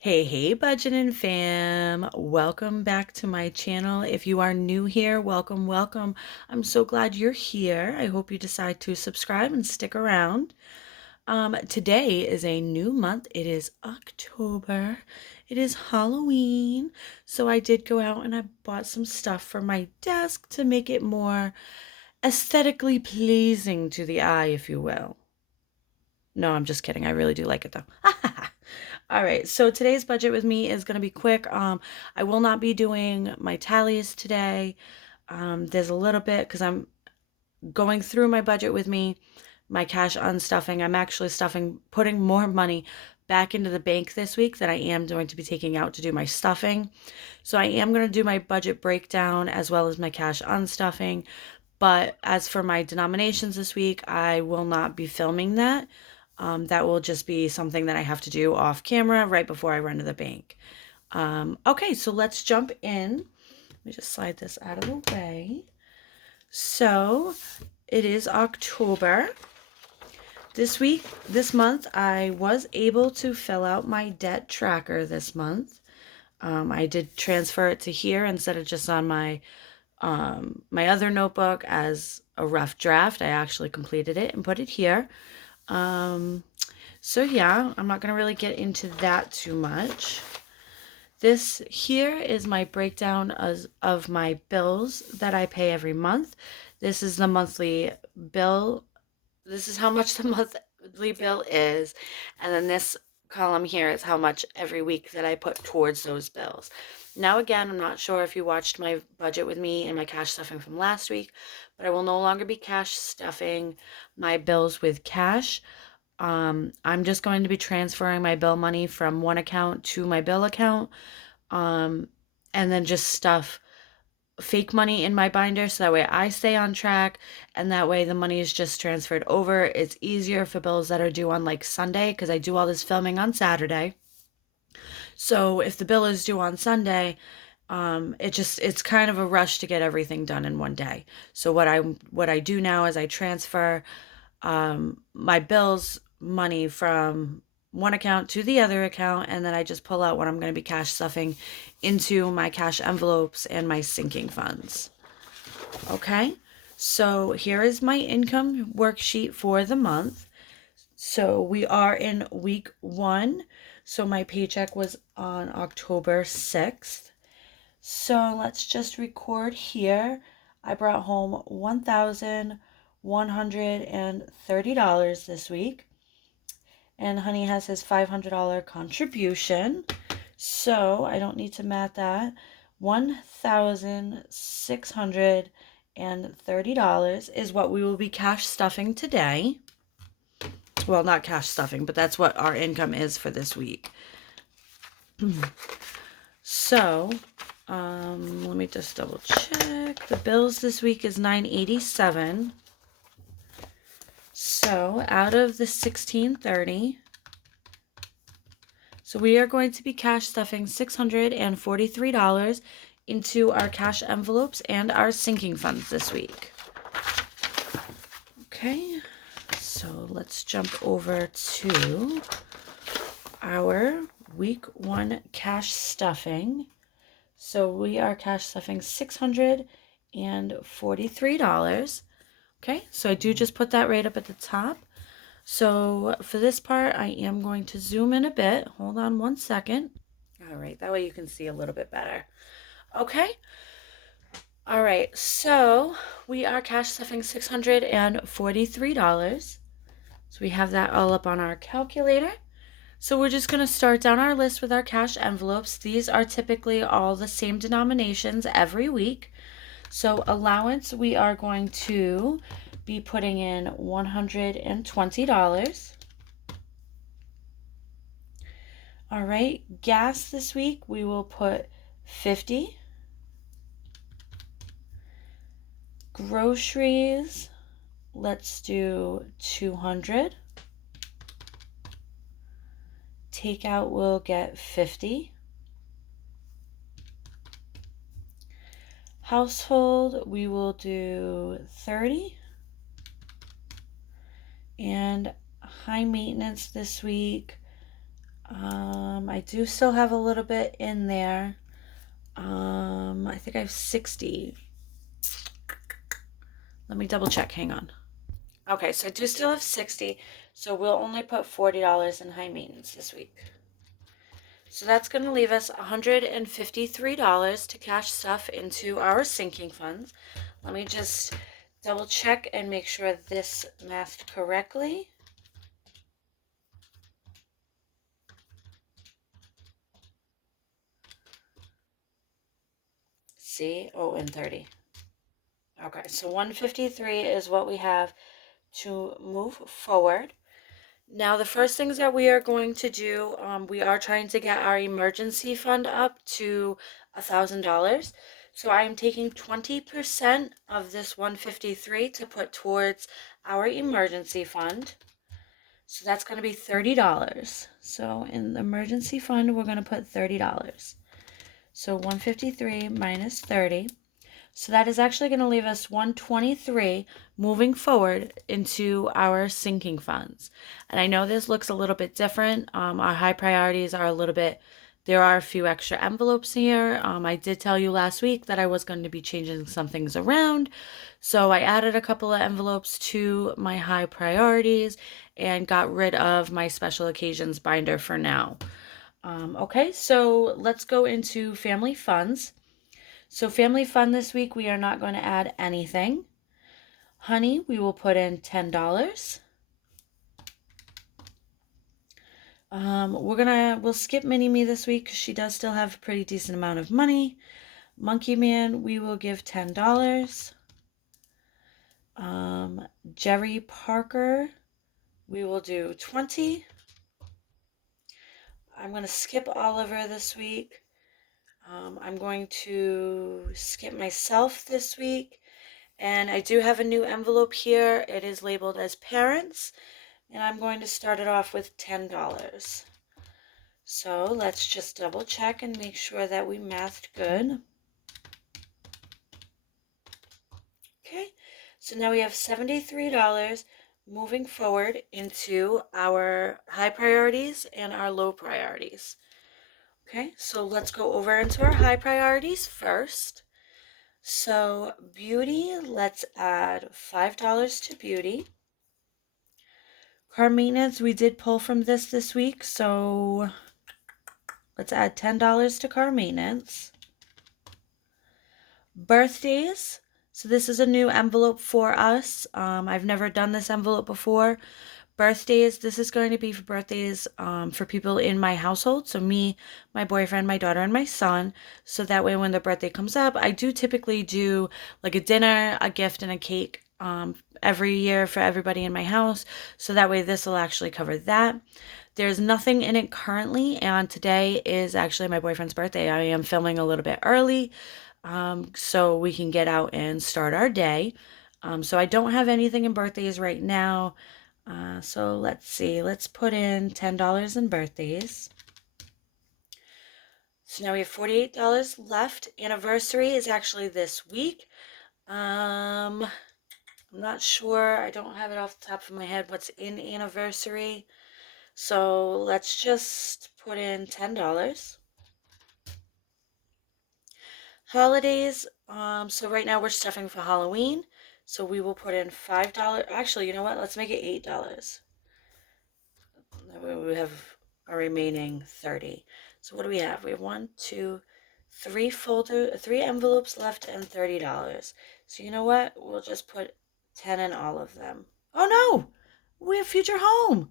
Hey, budgeting fam. Welcome back to my channel. If you are new here, welcome. I'm so glad you're here. I hope you decide to subscribe and stick around. Today is a new month. It is October. It is Halloween. So I did go out and I bought some stuff for my desk to make it more aesthetically pleasing to the eye, if you will. No, I'm just kidding. I really do like it though. All right, so today's budget with me is going to be quick. I will not be doing my tallies today. There's a little bit because I'm going through my budget with me, my cash unstuffing. I'm actually putting more money back into the bank this week than I am going to be taking out to do my stuffing. So I am going to do my budget breakdown as well as my cash unstuffing. But as for my denominations this week, I will not be filming that. That will just be something that I have to do off camera right before I run to the bank. Okay, so let's jump in. Let me just slide this out of the way. So it is October. This month, I was able to fill out my debt tracker this month. I did transfer it to here instead of just on my other notebook as a rough draft. I actually completed it and put it here. So yeah, I'm not going to really get into that too much. This here is my breakdown of my bills that I pay every month. This is the monthly bill. This is how much the monthly bill is. And then this column here is how much every week that I put towards those bills. Now, again, I'm not sure if you watched my budget with me and my cash stuffing from last week, but I will no longer be cash stuffing my bills with cash. I'm just going to be transferring my bill money from one account to my bill account, and then just stuff fake money in my binder so that way I stay on track, and that way the money is just transferred over. It's easier for bills that are due on like Sunday because I do all this filming on Saturday. So if the bill is due on Sunday, it's kind of a rush to get everything done in one day. So what I do now is I transfer my bills money from one account to the other account, and then I just pull out what I'm going to be cash stuffing into my cash envelopes and my sinking funds. Okay, so here is my income worksheet for the month. So we are in week 1. So my paycheck was on October 6th. So let's just record here. I brought home $1,130 this week. And honey has his $500 contribution. So I don't need to math that. $1,630 is what we will be cash stuffing today. Well, not cash stuffing, but that's what our income is for this week. So, let me just double check. The bills this week is $987. So out of the $1,630, so we are going to be cash stuffing $643 into our cash envelopes and our sinking funds this week. Okay, so let's jump over to our week 1 cash stuffing. So we are cash stuffing $643. Okay, so I do just put that right up at the top. So for this part, I am going to zoom in a bit. Hold on one second. All right, that way you can see a little bit better. Okay. All right, so we are cash stuffing $643. So we have that all up on our calculator. So we're just going to start down our list with our cash envelopes. These are typically all the same denominations every week. So allowance, we are going to be putting in $120. All right, gas this week, we will put $50. Groceries, let's do $200. Takeout will get $50. Household, we will do $30. And high maintenance this week, I I do still have a little bit in there. I think I have 60. Let me double check. Hang on. Okay, so I do still have 60. So we'll only put $40 in high maintenance this week. So that's going to leave us $153 to cash stuff into our sinking funds. Let me just double check and make sure this mathed correctly. See? Oh, and 30. Okay, so 153 is what we have to move forward. Now, the first things that we are going to do, we are trying to get our emergency fund up to $1,000. So I am taking 20% of this 153 to put towards our emergency fund. So that's going to be $30. So in the emergency fund, we're going to put $30. So 153 minus 30. So that is actually going to leave us 123 moving forward into our sinking funds. And I know this looks a little bit different. Our high priorities are a little bit, there are a few extra envelopes here. I did tell you last week that I was going to be changing some things around. So I added a couple of envelopes to my high priorities and got rid of my special occasions binder for now. Okay, so let's go into family funds. So family fund this week, we are not going to add anything. Honey, we will put in $10. We'll skip Mini Me this week because she does still have a pretty decent amount of money. Monkey Man, we will give $10. Jerry Parker, we will do 20. I'm going to skip Oliver this week. I'm going to skip myself this week. And I do have a new envelope here. It is labeled as parents. And I'm going to start it off with $10. So let's just double check and make sure that we mathed good. Okay, so now we have $73 moving forward into our high priorities and our low priorities. Okay, so let's go over into our high priorities first. So beauty, let's add $5 to beauty. Car maintenance, we did pull from this week, so let's add $10 to car maintenance. Birthdays, so this is a new envelope for us. I've never done this envelope before. Birthdays, this is going to be for birthdays for people in my household. So me, my boyfriend, my daughter, and my son. So that way when their birthday comes up, I do typically do like a dinner, a gift, and a cake every year for everybody in my house. So that way this will actually cover that. There's nothing in it currently, and today is actually my boyfriend's birthday. I am filming a little bit early so we can get out and start our day. So I don't have anything in birthdays right now. So let's see, let's put in $10 in birthdays. So now we have $48 left. Anniversary is actually this week. I'm not sure, I don't have it off the top of my head what's in anniversary. So let's just put in $10. Holidays, so right now we're stuffing for Halloween. So we will put in $5. Actually, you know what? Let's make it $8. That way we have our remaining 30. So what do we have? We have 1, 2, 3 envelopes left and $30. So you know what? We'll just put 10 in all of them. Oh no! We have future home.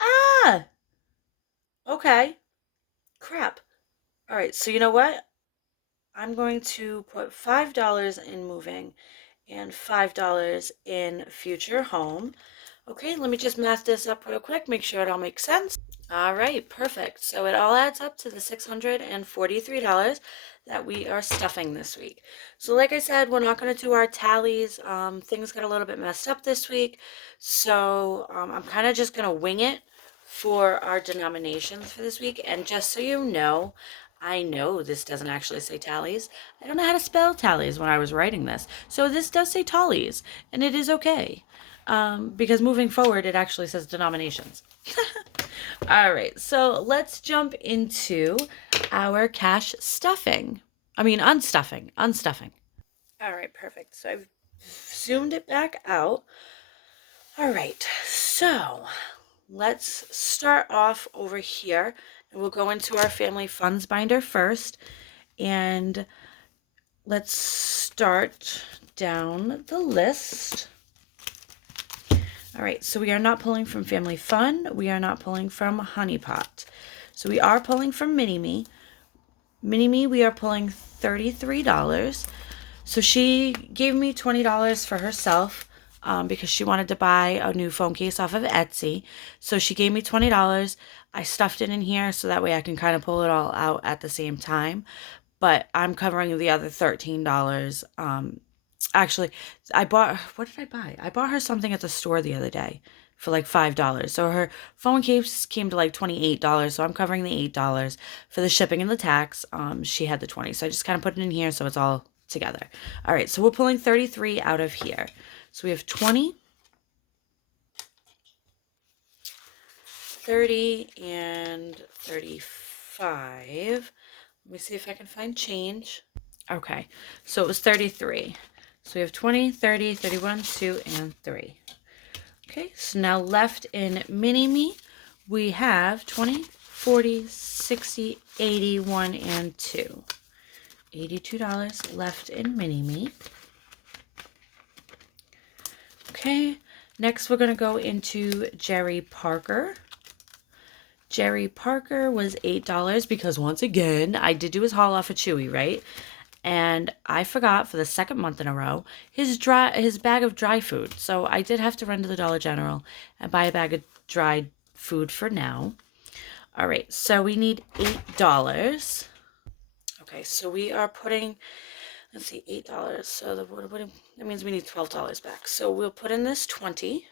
Ah! Okay. Crap. All right, so you know what? I'm going to put $5 in moving and $5 in future home. Okay, let me just math this up real quick, make sure it all makes sense. All right, perfect. So it all adds up to the $643 that we are stuffing this week. So like I said, we're not going to do our tallies. Things got a little bit messed up this week. So I'm kind of just going to wing it for our denominations for this week. And just so you know, I know this doesn't actually say tallies. I don't know how to spell tallies when I was writing this. So this does say tallies, and it is okay. Because moving forward, it actually says denominations. All right, so let's jump into our cash stuffing. I mean, unstuffing. All right, perfect. So I've zoomed it back out. All right, so let's start off over here, and we'll go into our family funds binder first. And let's start down the list. All right, so we are not pulling from Family Fun. We are not pulling from Honey Pot. So we are pulling from Mini-Me. Mini-Me, we are pulling $33. So she gave me $20 for herself because she wanted to buy a new phone case off of Etsy. So she gave me $20. I stuffed it in here so that way I can kind of pull it all out at the same time. But I'm covering the other $13. Actually, what did I buy? I bought her something at the store the other day for like $5. So her phone case came to like $28. So I'm covering the $8 for the shipping and the tax. She had the 20. So I just kind of put it in here so it's all together. All right, so we're pulling 33 out of here. So we have 20, 30, and 35. Let me see if I can find change. Okay, so it was 33. So we have 20, 30, 31, 2, and 3. Okay, so now left in Mini-Me, we have 20, 40, 60, 81, and 2. $82 left in Mini-Me. Okay, next we're going to go into Jerry Parker. Jerry Parker was $8 because once again, I did do his haul off of Chewy, right? And I forgot for the second month in a row his bag of dry food. So I did have to run to the Dollar General and buy a bag of dried food for now. All right, so we need $8. Okay, so we are putting, let's see, $8. So that means we need $12 back. So we'll put in this 20,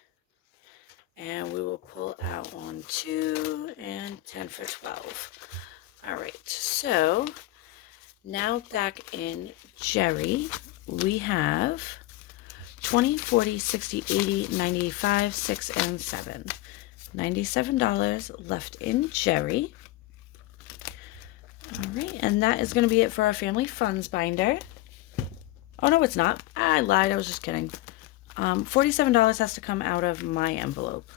and we will pull out 1, 2, and 10 for 12. All right, so now back in Jerry, we have 20, 40, 60, 80, 95, 6, and 7. $97 left in Jerry. All right, and that is going to be it for our family funds binder. Oh, no, it's not. I lied. I was just kidding. $47 has to come out of my envelope.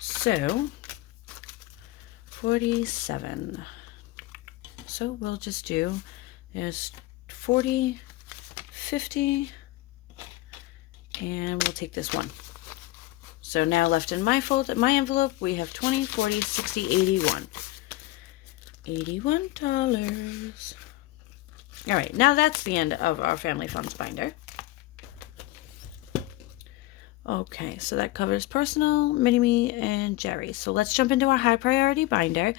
So, 47. So we'll just do is 40, 50, and we'll take this one. So now left in my envelope, we have 20, 40, 60, 81. $81. All right, now that's the end of our family funds binder. Okay, so that covers personal, Mini-Me, and Jerry. So let's jump into our high priority binder.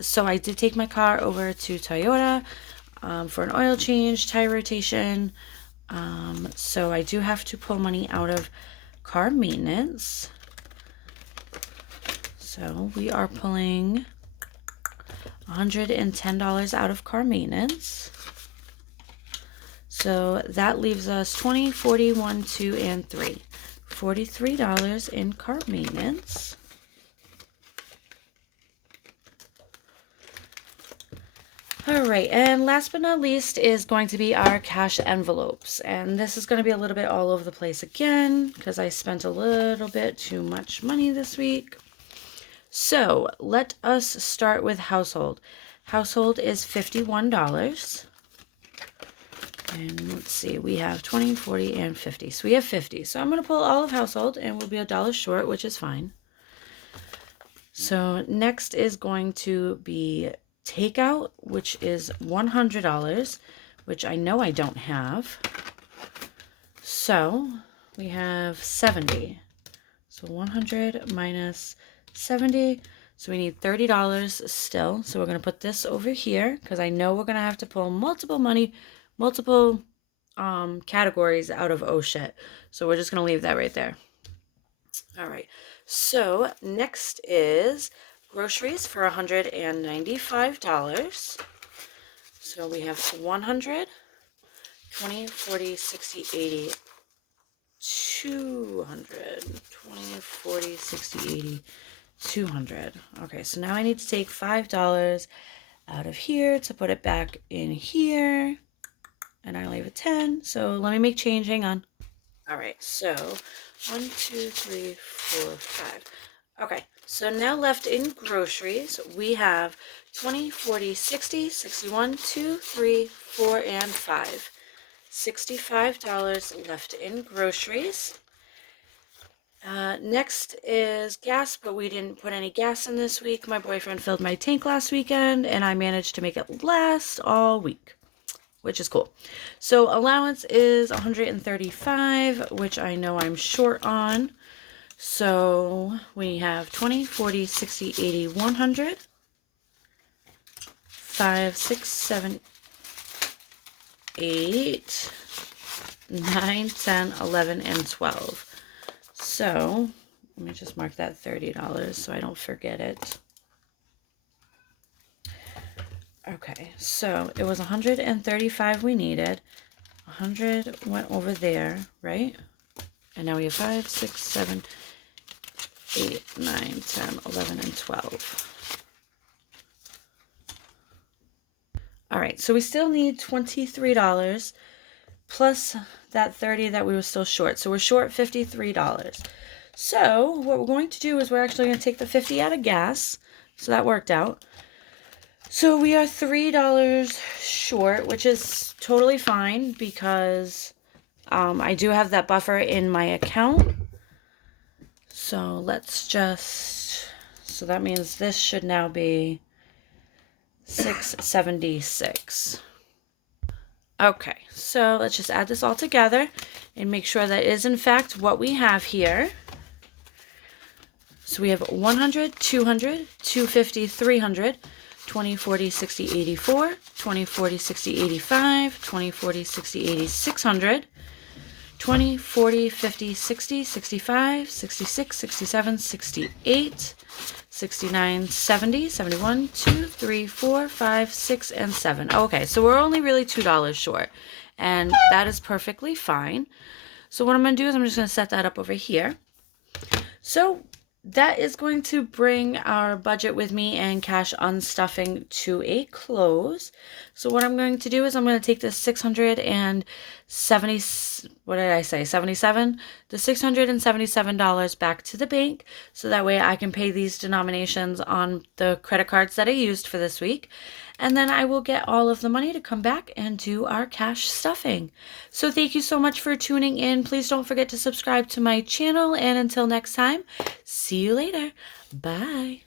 So I did take my car over to Toyota for an oil change, tire rotation. So I do have to pull money out of car maintenance. So we are pulling $110 out of car maintenance. So that leaves us 20, 40, 1, 2, and 3. $43 in car maintenance. All right, and last but not least is going to be our cash envelopes. And this is going to be a little bit all over the place again because I spent a little bit too much money this week. So let us start with household. Household is $51. And let's see, we have 20, 40, and 50. So we have 50. So I'm going to pull all of household and we'll be $1 short, which is fine. So next is going to be takeout, which is $100, which I know I don't have. So we have 70. So 100 minus 70. So we need $30 still. So we're going to put this over here because I know we're going to have to pull multiple categories out of oh shit. So we're just going to leave that right there. All right. So next is groceries for $195. So we have 100, 20, 40, 60, 80, 200, 20, 40, 60, 80, 200. Okay, so now I need to take $5 out of here to put it back in here. And I only have a 10, so let me make change. Hang on. All right, so 1, 2, 3, 4, 5. Okay, so now left in groceries, we have 20, 40, 60, 61, 2, 3, 4, and 5. $65 left in groceries. Next is gas, but we didn't put any gas in this week. My boyfriend filled my tank last weekend, and I managed to make it last all week, which is cool. So allowance is 135, which I know I'm short on. So we have 20, 40, 60, 80, 100, 5, 6, 7, 8, 9, 10, 11, and 12. So let me just mark that $30 so I don't forget it. Okay, so it was 135 we needed. 100 went over there, right? And now we have 5, 6, 7, 8, 9, 10, 11, and 12. All right, so we still need $23 plus that 30 that we were still short. So we're short $53. So what we're going to do is we're actually going to take the 50 out of gas. So that worked out. So we are $3 short, which is totally fine because I do have that buffer in my account. So let's just, so that means this should now be $6.76. Okay, so let's just add this all together and make sure that is in fact what we have here. So we have 100, 200, 250, 300, 20, 40, 60, 84, 20, 40, 60, 85, 20, 40, 60, 80, 600, 20, 40, 50, 60, 65, 66, 67, 68, 69, 70, 71, 2, 3, 4, 5, 6, and 7. Okay, so we're only really $2 short, and that is perfectly fine. So what I'm going to do is I'm just going to set that up over here. So that is going to bring our budget with me and cash unstuffing to a close. So what I'm going to do is I'm going to take this 670, what did I say, 77? The $677 back to the bank, so that way I can pay these denominations on the credit cards that I used for this week. And then I will get all of the money to come back and do our cash stuffing. So thank you so much for tuning in. Please don't forget to subscribe to my channel. And until next time, see you later. Bye.